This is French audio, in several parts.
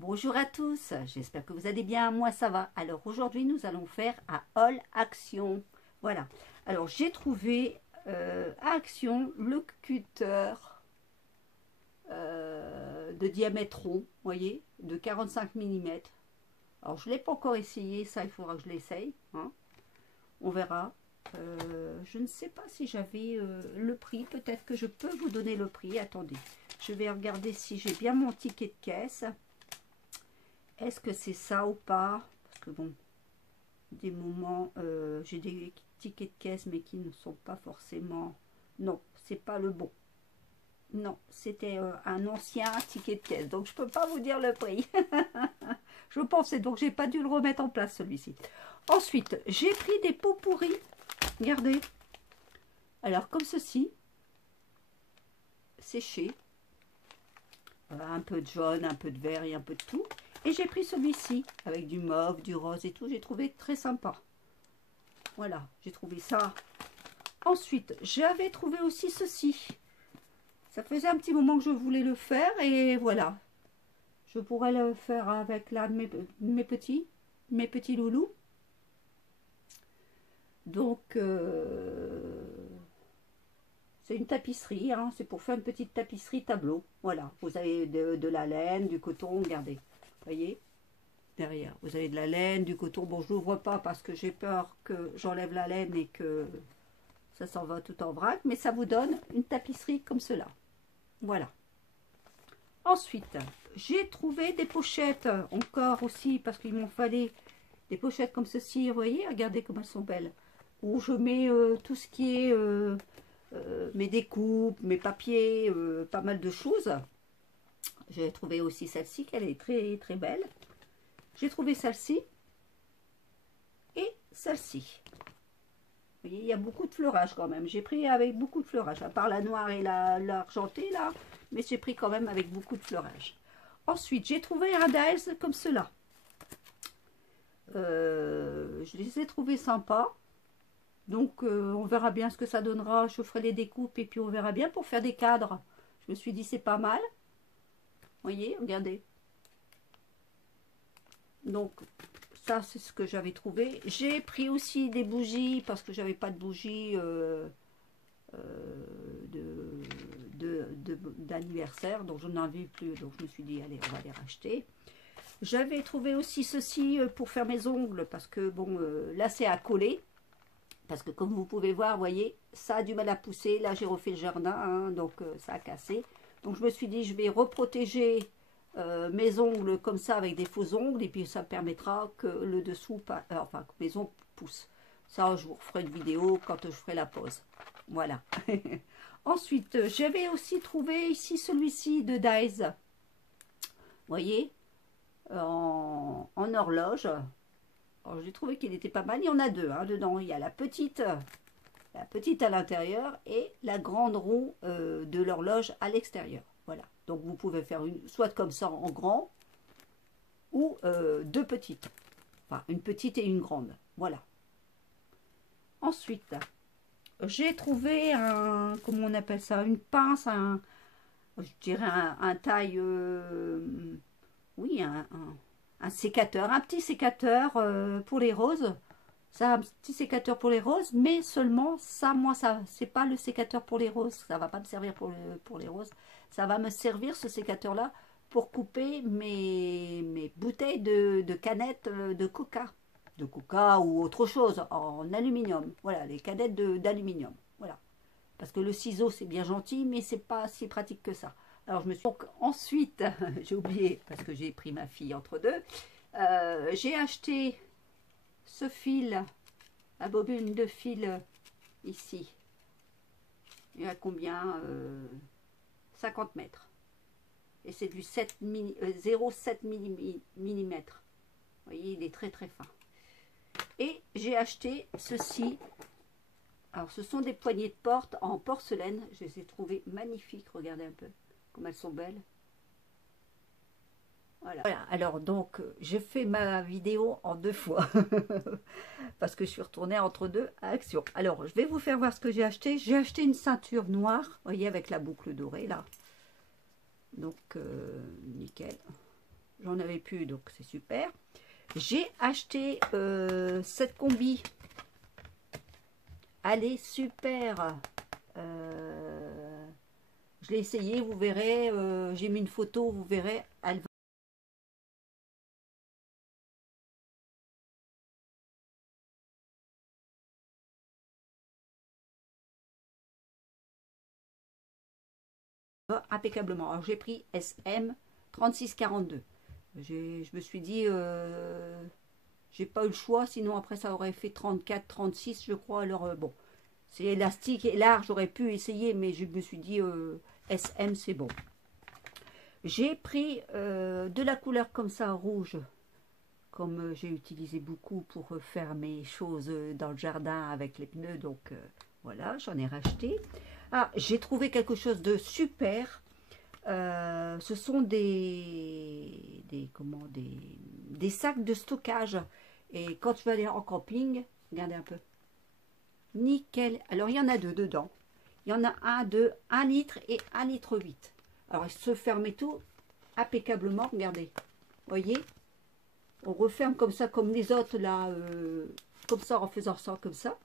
Bonjour à tous, j'espère que vous allez bien, moi ça va. Alors aujourd'hui nous allons faire à All Action. Voilà, alors j'ai trouvé à Action le cutter de diamètre rond, vous voyez, de 45 mm. Alors je ne l'ai pas encore essayé, ça il faudra que je l'essaye, hein. On verra. Je ne sais pas si j'avais le prix, peut-être que je peux vous donner le prix. Attendez, je vais regarder si j'ai bien mon ticket de caisse. Est-ce que c'est ça ou pas? Parce que bon, des moments, j'ai des tickets de caisse, mais qui ne sont pas forcément... Non, c'est pas le bon. Non, c'était un ancien ticket de caisse, donc je peux pas vous dire le prix. Je pensais, donc j'ai pas dû le remettre en place celui-ci. Ensuite, j'ai pris des pots pourris. Regardez. Alors, comme ceci, séché. Un peu de jaune, un peu de vert et un peu de tout. Et j'ai pris celui-ci, avec du mauve, du rose et tout. J'ai trouvé très sympa. Voilà, j'ai trouvé ça. Ensuite, j'avais trouvé aussi ceci. Ça faisait un petit moment que je voulais le faire. Et voilà. Je pourrais le faire avec l'un de mes petits loulous. Donc, c'est une tapisserie. Hein, c'est pour faire une petite tapisserie tableau. Voilà. Vous avez de la laine, du coton. Regardez. Voyez, derrière vous avez de la laine, du coton. Bon, je l'ouvre pas parce que j'ai peur que j'enlève la laine et que ça s'en va tout en vrac, mais ça vous donne une tapisserie comme cela. Voilà. Ensuite, j'ai trouvé des pochettes encore aussi, parce qu'il m'en fallait des pochettes comme ceci. Vous voyez, regardez comme elles sont belles, où je mets tout ce qui est mes découpes, mes papiers, pas mal de choses. J'ai trouvé aussi celle-ci, qu'elle est très très belle. J'ai trouvé celle-ci et celle-ci. Vous voyez, il y a beaucoup de fleurage quand même. J'ai pris avec beaucoup de fleurage, à part la noire et l'argentée là, mais j'ai pris quand même avec beaucoup de fleurage. Ensuite, j'ai trouvé un dies comme cela. Je les ai trouvés sympas. Donc, on verra bien ce que ça donnera. Je ferai les découpes et puis on verra bien pour faire des cadres. Je me suis dit, c'est pas mal. Vous voyez, regardez. Donc, ça, c'est ce que j'avais trouvé. J'ai pris aussi des bougies parce que j'avais pas de bougies d'anniversaire. Donc, je n'en avais plus. Donc, je me suis dit, allez, on va les racheter. J'avais trouvé aussi ceci pour faire mes ongles parce que, bon, là, c'est à coller. Parce que, comme vous pouvez voir, vous voyez, ça a du mal à pousser. Là, j'ai refait le jardin, hein, donc ça a cassé. Donc, je me suis dit, je vais reprotéger mes ongles comme ça avec des faux ongles et puis ça permettra que le dessous, enfin que mes ongles poussent. Ça, je vous referai une vidéo quand je ferai la pause. Voilà. Ensuite, j'avais aussi trouvé ici celui-ci de Dies. Vous voyez, en horloge. J'ai trouvé qu'il était pas mal. Il y en a deux hein, dedans. Il y a la petite à l'intérieur et la grande roue de l'horloge à l'extérieur. Voilà. Donc vous pouvez faire une, soit comme ça en grand, ou deux petites. Enfin, une petite et une grande. Voilà. Ensuite, j'ai trouvé un, comment on appelle ça, une pince, je dirais un taille, oui, un sécateur, un petit sécateur pour les roses. Ça, un petit sécateur pour les roses, mais seulement ça, moi, ça, c'est pas le sécateur pour les roses. Ça va pas me servir pour les roses. Ça va me servir, ce sécateur-là, pour couper mes bouteilles de canettes de coca. De coca ou autre chose, en aluminium. Voilà, les canettes d'aluminium. Voilà. Parce que le ciseau, c'est bien gentil, mais c'est pas si pratique que ça. Alors, je me suis... Donc, ensuite, j'ai oublié, parce que j'ai pris ma fille entre deux, j'ai acheté ce fil, la bobine de fil ici. Il y a combien 50 mètres. Et c'est du 0,7 mm. Vous voyez, il est très très fin. Et j'ai acheté ceci. Alors, ce sont des poignées de porte en porcelaine. Je les ai trouvées magnifiques. Regardez un peu comme elles sont belles. Voilà. Voilà. Alors, donc, j'ai fait ma vidéo en deux fois. Parce que je suis retournée entre deux à Action. Alors, je vais vous faire voir ce que j'ai acheté. J'ai acheté une ceinture noire. Vous voyez, avec la boucle dorée, là. Donc, nickel. j'en avais plus, donc c'est super. J'ai acheté cette combi. Elle est super. Je l'ai essayé, vous verrez. J'ai mis une photo, vous verrez. Elle va impeccablement. Alors j'ai pris SM 3642. Je me suis dit, j'ai pas eu le choix, sinon après ça aurait fait 34, 36, je crois. Alors bon, c'est élastique et large, j'aurais pu essayer, mais je me suis dit, SM c'est bon. J'ai pris de la couleur comme ça, rouge, comme j'ai utilisé beaucoup pour faire mes choses dans le jardin avec les pneus, donc voilà, j'en ai racheté. Ah, j'ai trouvé quelque chose de super. Ce sont des sacs de stockage. Et quand tu vas aller en camping, regardez un peu. Nickel. Alors, il y en a deux dedans. Il y en a un de 1 litre et 1 litre 8. Alors, il se ferme et tout impeccablement. Regardez. Voyez, on referme comme ça, comme les autres là. Comme ça, en faisant ça comme ça.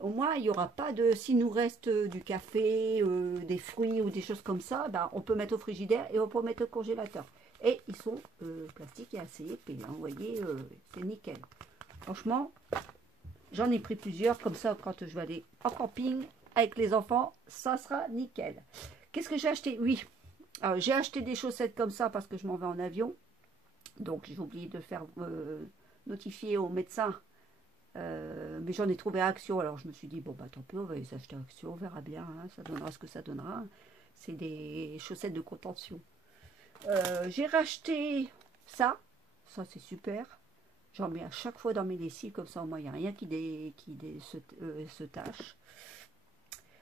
Au moins, il n'y aura pas de... S'il nous reste du café, des fruits ou des choses comme ça, ben, on peut mettre au frigidaire et on peut mettre au congélateur. Et ils sont plastiques et assez épais. Hein, vous voyez, c'est nickel. Franchement, j'en ai pris plusieurs. Comme ça, quand je vais aller en camping avec les enfants, ça sera nickel. Qu'est-ce que j'ai acheté? Oui, j'ai acheté des chaussettes comme ça parce que je m'en vais en avion. Donc, j'ai oublié de faire notifier au médecin. Mais j'en ai trouvé à Action, alors je me suis dit, bon bah tant pis, on va les acheter à Action, on verra bien, hein, ça donnera ce que ça donnera. C'est des chaussettes de contention. J'ai racheté ça, ça c'est super. J'en mets à chaque fois dans mes lessives, comme ça au moins il n'y a rien se tâche.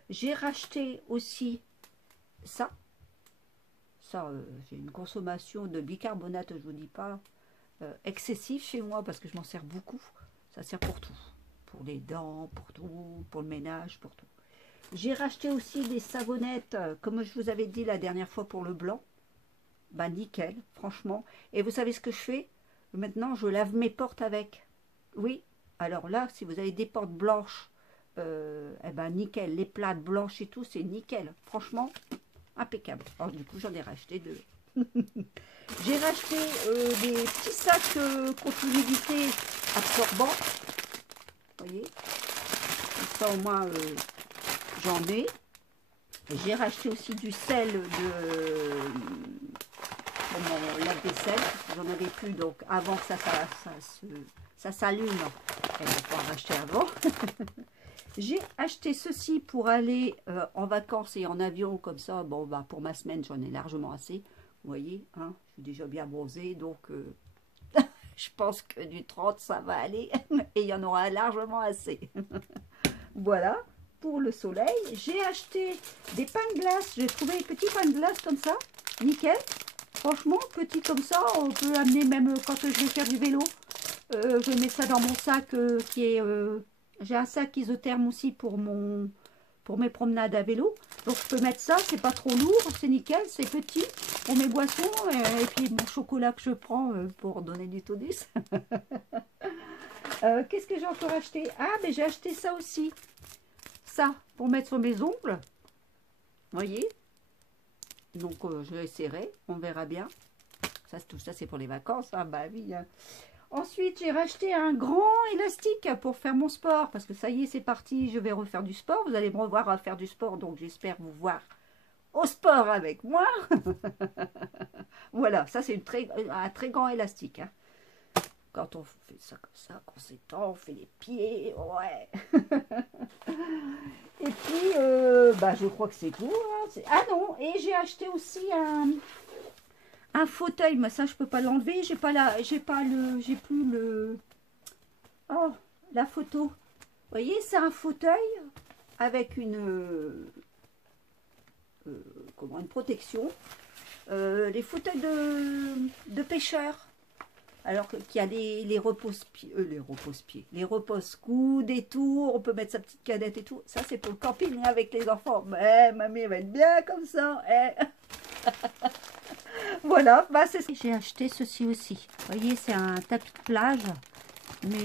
J'ai racheté aussi ça. Ça, j'ai une consommation de bicarbonate, je vous dis pas, excessive chez moi parce que je m'en sers beaucoup. Ça sert pour tout. Pour les dents, pour tout, pour le ménage, pour tout. J'ai racheté aussi des savonnettes, comme je vous avais dit la dernière fois pour le blanc. Bah nickel, franchement. Et vous savez ce que je fais? Maintenant, je lave mes portes avec. Oui, alors là, si vous avez des portes blanches, eh ben nickel. Les plates blanches et tout, c'est nickel. Franchement, impeccable. Alors du coup, j'en ai racheté deux. J'ai racheté des petits sacs contre l'humidité absorbants. Vous voyez, ça au moins j'en ai. J'ai racheté aussi du sel pour mon lave-vaisselle. J'en avais plus, donc avant que ça s'allume, il faut en racheter avant. J'ai acheté ceci pour aller en vacances et en avion comme ça. Bon, bah pour ma semaine, j'en ai largement assez. Vous voyez, hein, je suis déjà bien bronzée, donc je pense que du 30, ça va aller. Et il y en aura largement assez. Voilà, pour le soleil. J'ai acheté des pains de glace. J'ai trouvé des petits pains de glace comme ça. Nickel. Franchement, petits comme ça, on peut amener même quand je vais faire du vélo. Je mets ça dans mon sac qui est... j'ai un sac isotherme aussi pour mes promenades à vélo. Donc je peux mettre ça, c'est pas trop lourd, c'est nickel, c'est petit pour mes boissons et puis mon chocolat que je prends pour donner du tonus. Qu'est-ce que j'ai encore acheté? Ah, mais j'ai acheté ça aussi. Ça, pour mettre sur mes ongles. Vous voyez? Donc je essaierai, on verra bien. Ça, tout ça c'est pour les vacances, hein, bah oui. Hein. Ensuite, j'ai racheté un grand élastique pour faire mon sport. Parce que ça y est, c'est parti, je vais refaire du sport. Vous allez me revoir à faire du sport, donc j'espère vous voir au sport avec moi. Voilà, ça c'est un très grand élastique. Hein. Quand on fait ça comme ça, quand c'est temps, on fait les pieds, ouais. Et puis, bah, je crois que c'est tout. Hein. Ah non, et j'ai acheté aussi un fauteuil, mais ça je peux pas l'enlever, j'ai plus le, oh, la photo. Vous voyez, c'est un fauteuil avec une protection. Les fauteuils de pêcheurs. Alors qu'il y a les repose-pieds, les repose-coudes et tout. On peut mettre sa petite canette et tout. Ça c'est pour le camping avec les enfants. Mais mamie va être bien comme ça. Eh. Voilà, bah c'est ça. J'ai acheté ceci aussi. Vous voyez, c'est un tapis de plage. Mais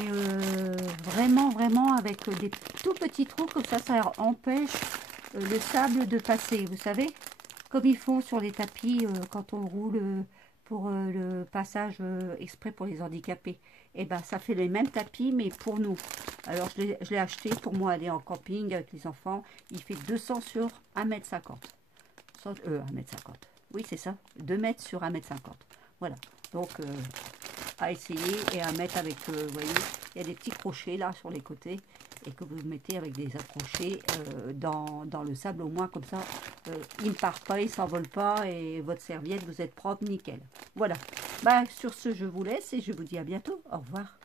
vraiment, vraiment avec des tout petits trous. Comme ça empêche le sable de passer. Vous savez, comme ils font sur les tapis quand on roule pour le passage exprès pour les handicapés. Et ben ça fait les mêmes tapis, mais pour nous. Alors je l'ai acheté pour moi aller en camping avec les enfants. Il fait 200 sur 1,50 m. 1,50 m. Oui, c'est ça. 2 mètres sur 1,50 m. Voilà. Donc, à essayer et à mettre avec, vous voyez, il y a des petits crochets là sur les côtés. Et que vous mettez avec des accrochés dans le sable au moins. Comme ça, il ne part pas, il ne s'envole pas. Et votre serviette, vous êtes propre, nickel. Voilà. Bah, sur ce, je vous laisse et je vous dis à bientôt. Au revoir.